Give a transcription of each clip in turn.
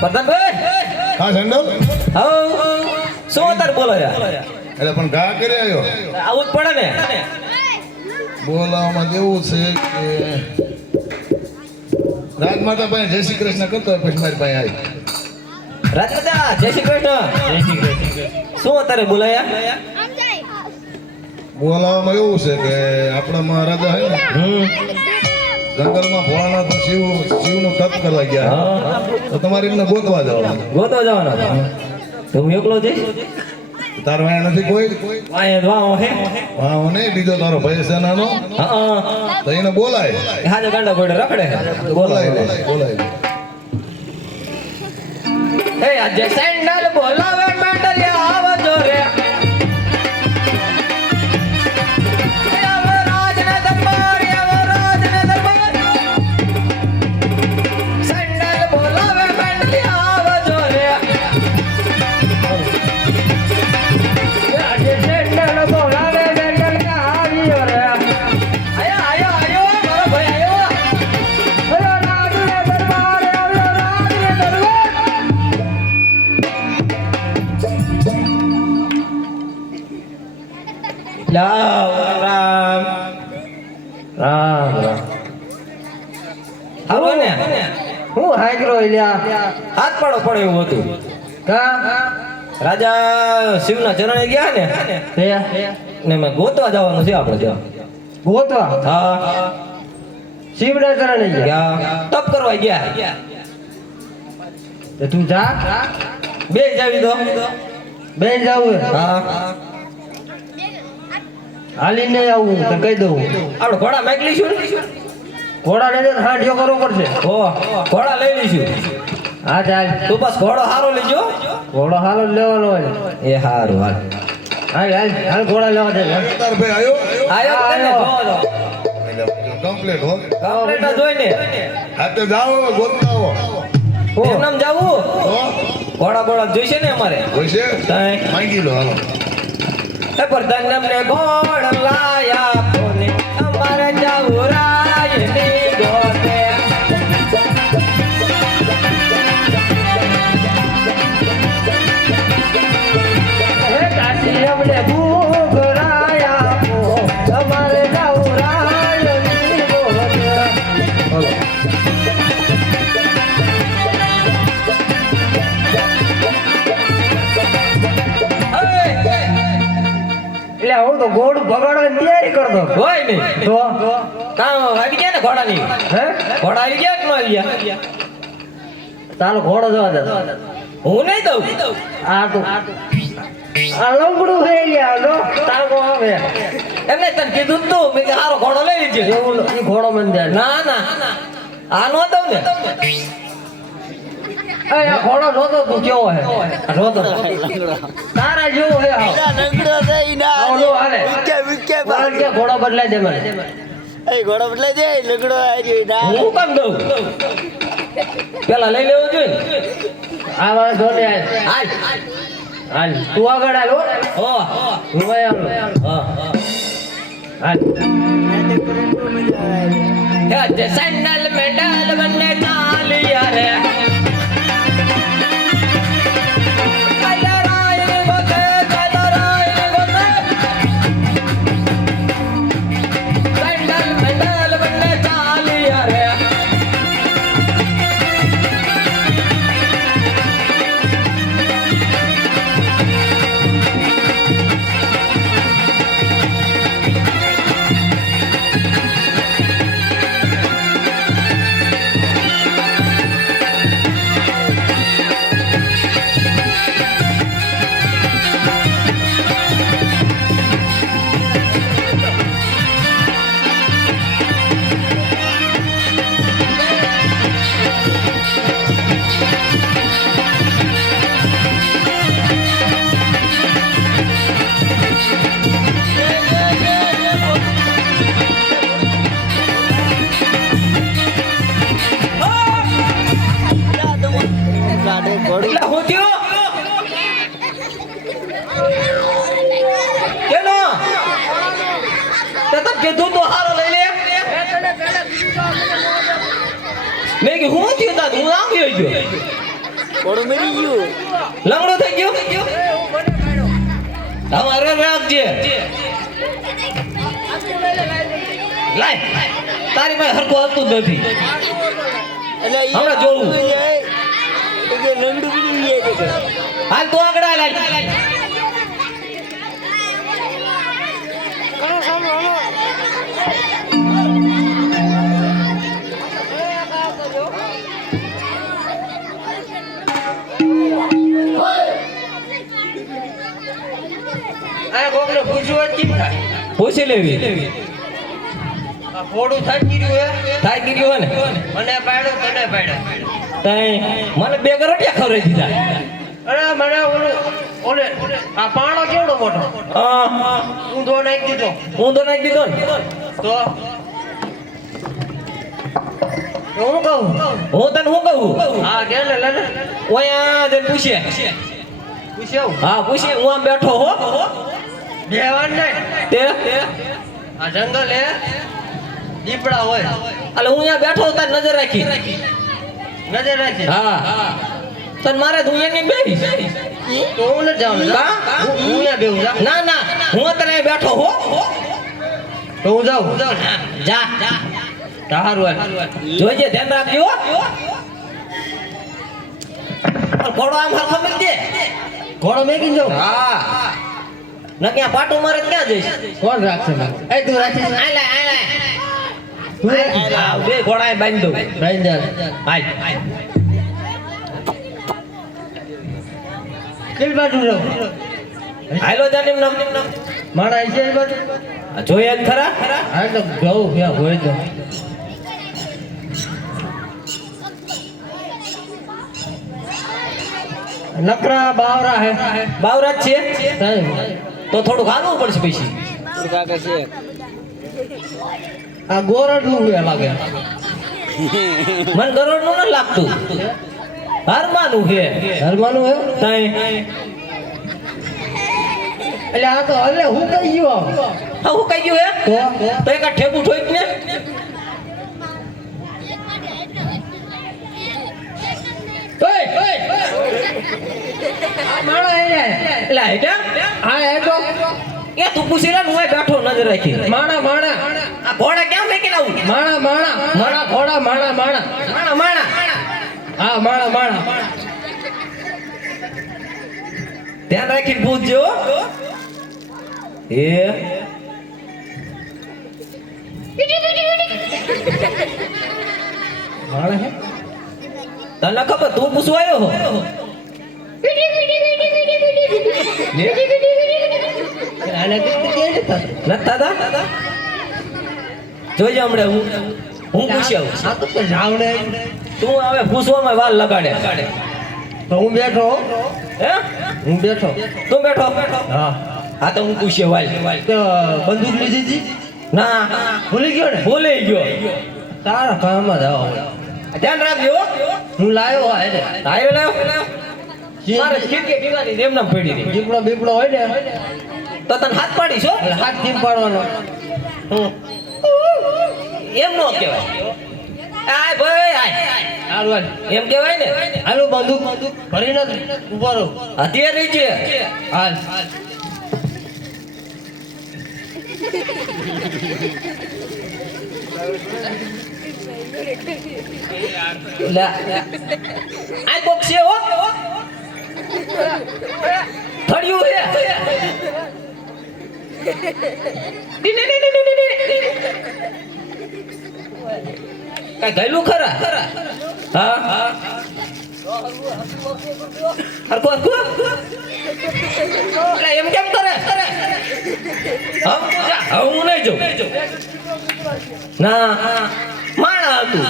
પ્રધાનભાઈ હા સંડો હા શું અત્યારે બોલો યાર? એટલે પણ ઘા કરી આવ્યો આવું જ પડે ને? બોલાવવામાં એવું છે કે રાજમાતા પાસે જય શ્રી કૃષ્ણ કરતો હોય પછી મારી પાસે આવી. રાજમાતા જય શ્રી કૃષ્ણ. શું અત્યારે બોલાયા બોલાવવામાં એવું છે કે આપણા મહારાજા હે ને? હમ. જંગલમાં ભોળાનાથ શિવ શિવનું તપ કરવા ગયા. તો તમારે એમને ગોતવા જવાના. ગોતવા જવાના તો હું એકલો જઈશ? તારો વાયા નથી કોઈ? કોઈ વાહો હે. વાહો નહીં બીજો તારો ભાઈ છે નાનો. હા તો એને બોલાય. હાજો ગાંડા ગોડે રખડે. બોલાય બોલાય. હે આજે સેન્ડલ બોલાવે લ્યા. હાથ પાડો પડે એવું હતું. કા રાજા શિવના ચરણે ગયા ને? ને મેં ગોતવા જવાનું છે આપણે ત્યાં. ગોતવા? હા. શિવના ચરણે ગયા? તપ કરવા ગયા. તે તું જા. બે જાવી દો. બે જાવું હે? હાલીને આવું તો કહી દઉં. આપણે ઘોડા મેક લઈશું ને? ઘોડા ને હાંડિયો કરવો પડશે. ઓ ઘોડા લઈ લઈશું. હા ચાલ. તું બસ ઘોડો સારો લેજો. ઘોડો હારો લેવાનો હોય. એ સારું હાલ. હાલ હાલ હાલ ઘોડા લેવા દે. ભાઈ આયો? આયો તને કમ્પ્લીટ હો. કમ્પ્લીટ જોઈને હા તો જાઓ ગોતતા આવો. એમ જાવું? ઘોડા ઘોડા જોઈશે ને અમારે? જોઈશે? માંગી લો હાલો. એ પ્રધાન અમને ઘોડ લાયા કોને? અમારે જાવું હું તો ઘોડું ભગાડવાની તૈયારી કરતો હોય તો? કામ આવી ગયા ને ઘોડાની. હે? ઘોડા આવી ગયા કે ન આવી ગયા ચાલો ઘોડો જવા દે. હું નહીં દઉં? આ તો આ લંગડું થઈ ગયા લો ટાંગો આવે. એમને તને કીધું તું મેં કે હારો ઘોડો લઈ લીજે એવું ઈ ઘોડો મને દે. ના ના. આ નો દઉં ને? એ આ ઘોડો જોતો તું કેવો હે આ તારા જેવો હે લંગડો છે ઈ ના આવો લો હાલે. વિકે વિકે મારે કે ઘોડો બદલાઈ દે મને. એ ઘોડો બદલાઈ દે લગડો આવી ના હું કામ દઉં? પેલા લઈ લેવું જોઈએ ને. આ મારે જોને હાલ હાલ. તું આગળ હાલ હો. હો. હું ભાઈ હા હાલ. આજે સેન્ડલ મેડલ બંને મરી ગયું લંગડો થઈ ગયો? તમારે રાખજે. લાય. તારી પાસે હરખું આવતું જ નથી. એટલે હમણાં જોવું. છે. હાલ તું આગળ હાલ. આ કોકને પૂછ્યું હોત કેમ થાય પૂછી લેવી. આ ફોડું થાકી રહ્યું હે? થાય ગીર્યો હોય ને? મને પાડ્યો તને પાડ્યા તઈ મને બે ગરોટિયા ખવડાવી દીધા. અરે મને ઓલું ઓલે આ પાણો કેવડો મોટો? હા ઊંધો નાખી દીધો. હું તો નાખી દીધો ને? તો? હું કહું? હું તને શું કહું? હા કે લે લે ઓયા પૂછીએ પૂછ્યું હા પૂછે. હું આમ બેઠો હો. બેવાન નહીં. તે? આ જંગલ એ દીપડા હોય. એટલે હું અહીંયા બેઠો તાર નજર રાખી. નજર રાખી. હા. તને મારે બેહી તો હું નથી જાઉં કા? હું અહીંયા બેહું. જા. ના ના. હું તને બેઠો હો તો હું જાઉં. જા. જા. તારું જોઈજે ધ્યાન રાખજો. ઘોડો આમ હરખો મેક દે ઘોડો મેકી જાઉં. હા. ન ક્યાં પાટો મારે ક્યાં જઈશ? કોણ રાખશે એ તું રાખીશ આ લે આ લે તું બે ઘોડાએ બાંધ દઉં. બાંધ દે. હાલ. કેલ બાજુ રહો? હાલો જાને નામ. મારા છે બાજુ? જોઈએ ખરા? હા તો જવું ક્યાં હોય તો. નકરા બાવરા હે. બાવરાજ છે સાહેબ. તો થોડુંક હાલવું પડશે પછી. છે આ ગોરડનું હે લાગે. મને ગરોડનું ન લાગતું. હરમાનું છે. હરમાનું હે? તાઈ. એટલે આ તો અલે હું કઈ ગયો હા હું કઈ ગયું હે? તો તો એક ઠોક હે ને. એટલે હેઠા હા હે તો એ તું પૂછી લે હું બેઠો નજર રાખી. માણા માણા. આ ઘોડા ક્યાં મેકી લાવું? માણા માણા. માણા ઘોડા માણા માણા. માણા માણા. હા માણા માણા. ધ્યાન રાખીને પૂછજો. એ માણા હે? તને ખબર તું પૂછવાયો હો? આને હમણે હું હું પૂછી આવું. આ તો હવે પૂછવામાં વાલ લગાડે. તો હું બેઠો? હે? હું બેઠો? તું બેઠો? હા. હા તો હું પૂછીએ વાલ. બંદૂક લીધી હતી? ના. ભૂલી ગયો ને? ભૂલી ગયો. તારા કામમાં જ આવો ધ્યાન રાખજો. હું લાવ્યો હોય ને આયો લાયો. મારે ખીડકી દીવાની એમ નામ પડી રહી. દીપડો બીપડો હોય ને. તો તને હાથ પાડીશ હો. એટલે હાથ જીમ પાડવાનો. એમ નો કહેવાય. આય ભાઈ આય. સારું એમ કહેવાય ને. હાલો બંદૂક. બંદૂક ભરીને ઊભા રહો. હથિયાર છે હાલ. આ કોક છે હો. ફળ્યું ડી. કાંઈ ગયેલું ખરા? હા? હા હરખું હરખું એમ કેમ કરે? હું? નહીં જાઉં. ના. માણા હતું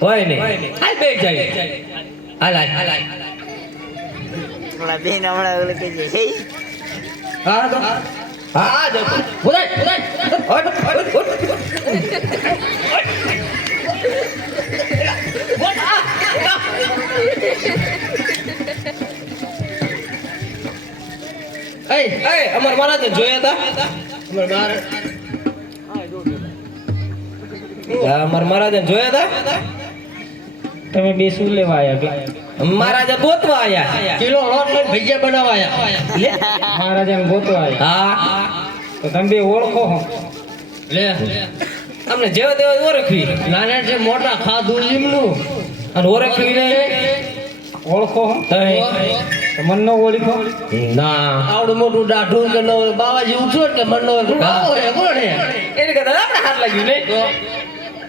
હોય ને હાલ બે જાય હાલ હાલ. હાલ. બેન હમણાં ઓલું છે હા? તો. હા. બોલ, એ અમાર જોયા હતા. અમાર બાર. હા, અમાર મહારાજને જોયા હતા તમે બે શું લેવા આવ્યા મહારાજા ગોતવા આયા. કિલો લોટ લઈને ભજીયા બનાવાયા લે. મહારાજાને ગોતવા આવ્યા હા. તો તમે બે ઓળખો હો. લે. તમને જેવા તેવા ઓળખવી. નાના છે મોટા ખાધું લીમનું અને ઓળખવી નહીં. ઓળખો હો. તઈ. મન નો ઓળખો. ના. આવડું મોટું દાઢું કે નો બાવાજી ને કે મન નો હે એને કહેતા આપણે હાથ લાગ્યું નહીં.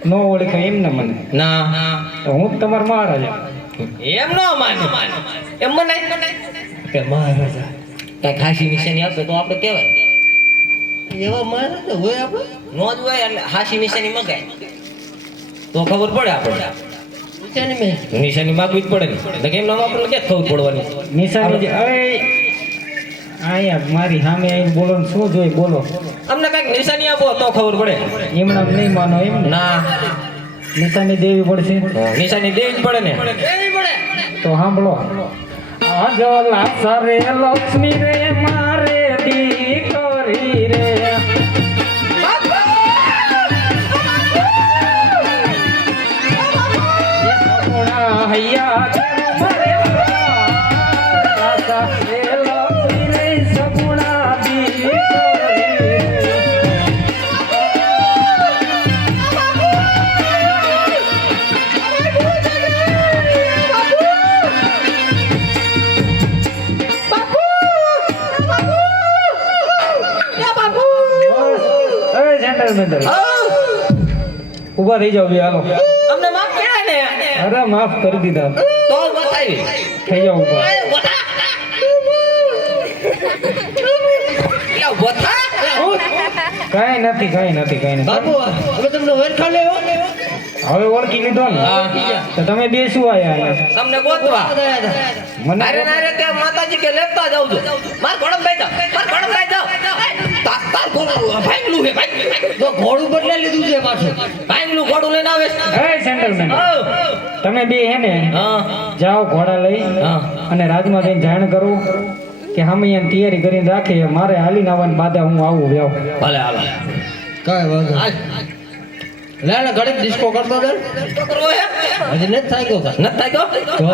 નો ઓળખે એમ ને મને. ના. તો હું જ તમારો મહારાજા. એમ ન માને. એમ મને? કે મહારાજા કઈ ખાસી નિશાની આપે તો આપણે કહેવાય. એવા મહારાજા હોય આપણે? નો જ હોય એટલે હાસી નિશાની મગાય. તો ખબર પડે આપણે નિશાની માગવી જ પડે ને. તો કેમ નામ આપણે ક્યાં ખબર પડવાની? નિશાની જે- અરે! અહીંયા મારી સામે આવીને બોલો શું જોઈએ બોલો. અમને કંઈક નિશાની આપો તો ખબર પડે. એમને નહીં માનો એમ ના. નિશાની દેવી પડશે. નિશાની દેવી જ પડે ને. તો સાંભળો. અજલા સરે લક્ષ્મી રે મારે દીકરી રે. હૈયા મરે અરે સેન્ટર ઊભા થઈ જાવ બે હાલો. અમને માફ કર્યા ને? અરે માફ કરી દીધા. તો બતાવી. થઈ જાવ ઊભા કઈ નથી કાંઈ નથી કઈ નથી. બાપુ હવે તમને લેવો હવે ઓળખી લીધો ને? તો તમે બે શું આયા તમને ગોતવા. મને અરે ના રે તે માતાજી કે લેતા જાવ છો. માર ઘોડમ ભાઈ જાવ માર ઘોડમ ભાઈ જાવ તાર તાર ઘોડું ભાંગલું હે ભાઈ તો ઘોડું બદલે લીધું છે પાછું ભાંગલું ઘોડું લઈને આવે. હે. સેન્ટર તમે બે હે ને જાઓ ઘોડા લઈ અને રાજમાં જઈને જાણ કરો કે અમે અહીંયા તૈયારી કરીને રાખીએ. મારે હાલીને આવવાની બાધા હું આવું વ્યાવ. ભલે હાલ. કાંઈ વાંધો ના ને ઘડીક ડિસ્કો કરતો દે તો કરવો હે? હજી નથી થાય ગયો નથી થાય તો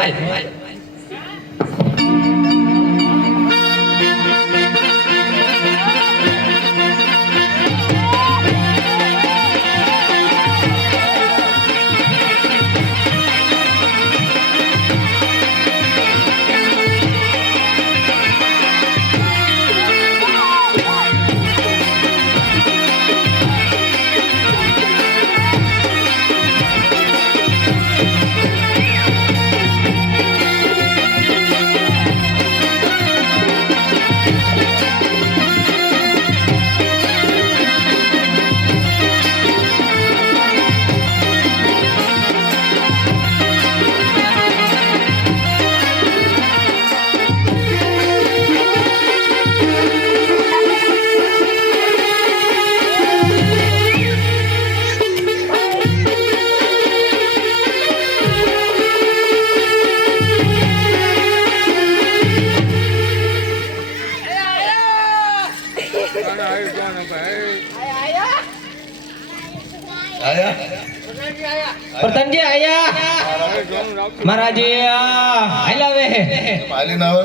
હાલીને આવે?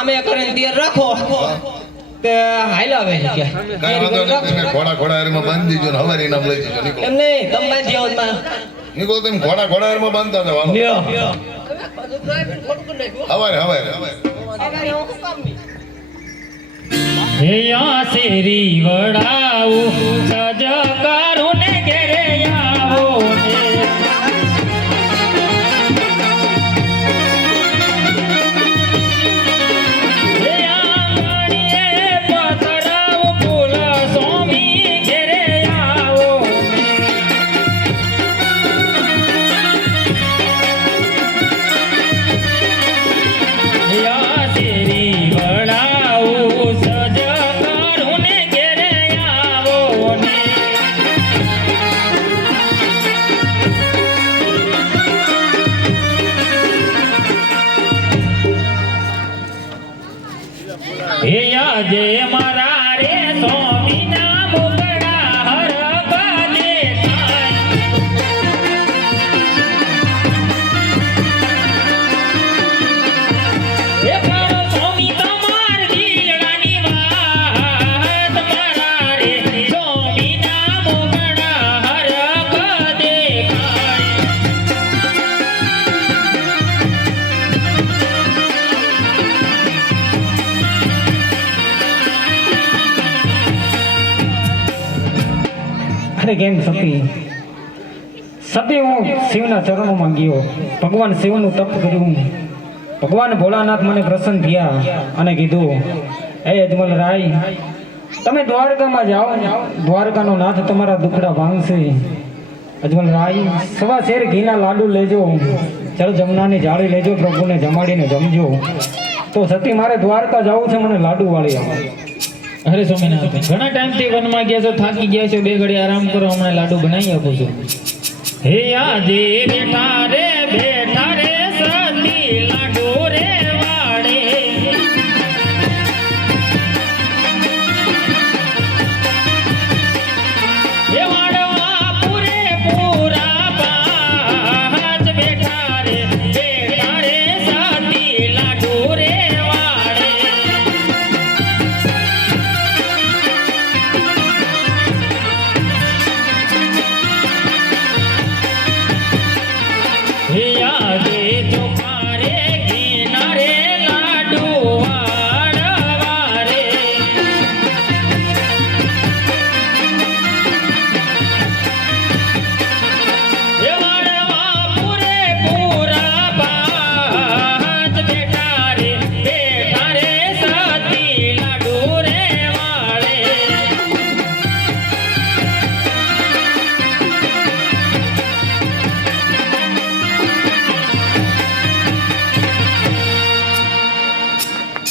અમે કરીને તૈયાર રાખો. તે હાલાવે છે કે. કઈ વાંધો નહીં તમે ઘોડા ઘોડા હારીમાં બાંધી દીજો ને હવારી નામ લઈ દીજો નીકળો. એમ નહીં તમે બાંધી આવો માં. નીકળો તમે ઘોડા ઘોડા હારીમાં બાંધતા જાવ લ્યો. હવારે હવારે. હવારે હેયા શેરી વડાવું સજ કરું ને ઘેરે આવો. અરે કેમ સતી? સતી હું શિવના ચરણોમાં ગયો. ભગવાન શિવનું તપ કર્યું. ભગવાન ભોળાનાથ મને પ્રસન્ન થયા અને કીધું, હે અજમલ રાય, તમે દ્વારકામાં જાઓ. દ્વારકાનો નાથ તમારા દુખડા ભાંગશે. અજમલ રાય, સવા શેર ઘીના લાડુ લેજો. જળ જમનાની જાળી લેજો, પ્રભુને જમાડીને જમજો. તો સતી, મારે દ્વારકા જવું છે, મને લાડુ વાળી અરે સ્વામિનારાયણ ઘણા ટાઈમથી વનમાં ગયા છો, થાકી ગયા છો, બે ઘડી આરામ કરો, હમણાં લાડુ બનાવી આપું છું. હે આજે બેઠા રે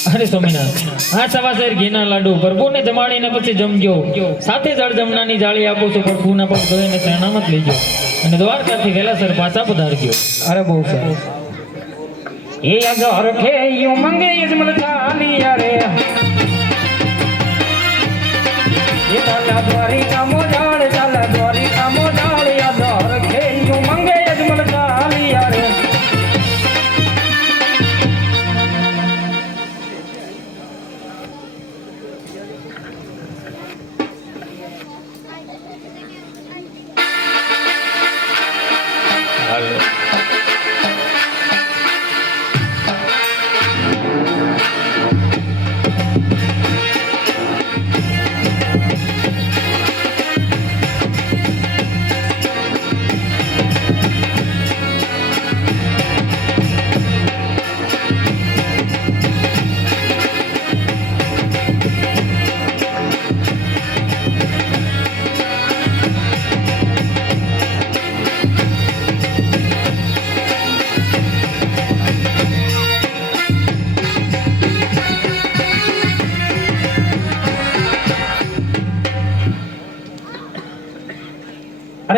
અરે સ્વામિનારાયણ. સવા શેર ઘીના લાડુ. પ્રભુને જમાડીને પછી જમજો. સાથે જળ જમનાની જાળી આપું છું. પ્રભુના પગ ધોઈને શરણામત જાઓ અને દ્વારકાથી વહેલાસર પાછા પધારજો. અરે બહુ સરસ એ અગર ખે યુ મંગે ઇસ્મલ ચાલી અરે એ ચાલા દ્વારી કામો ચાલા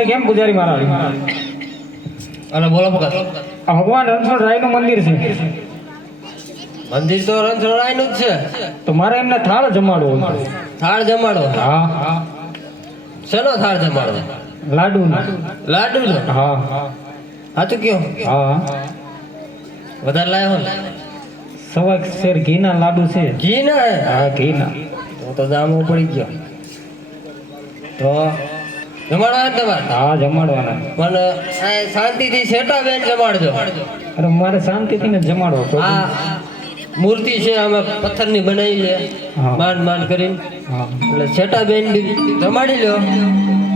કેમ પૂજારી મારા અને બોલો ભગત. આ ભગવાન રણછોડરાય રાયનું મંદિર છે. મંદિર તો રણછોડરાયનું જ છે. તો મારે એમને થાળ જમાડવો થાળ જમાડો હા. શેનો થાળ જમાડો લાડુ લાડુ નો હા. હા તો કયો? હા. વધારે લાયો ને? સવા શેર ઘીના લાડુ છે. ઘી ના હા ઘીના. તો તો દામો પડી ગયો. તો જમાડવા ને તમારે? હા જમાડવાના. પણ શાંતિથી શેટા બેન જમાડજો. અરે મારે શાંતિથી ને પ્રભુ. આ મૂર્તિ છે આમાં પથ્થરની બનાવી છે હા. માન માંડ કરીને. એટલે છેટા બેન જમાડી લ્યો.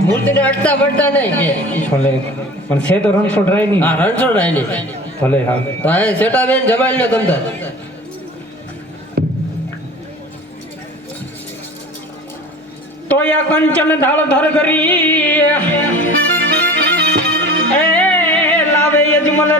મૂર્તિને અટતા પડતા નહીં કે. ભલે. પણ છે તો રણછોડ રાયની હા રણછોડ રાયની ભલે હા. તો આ છેટા બેન જમાડી લો તમ તાર તો યા કંચન ધાળ ધર કરી એ લાવે યજમલ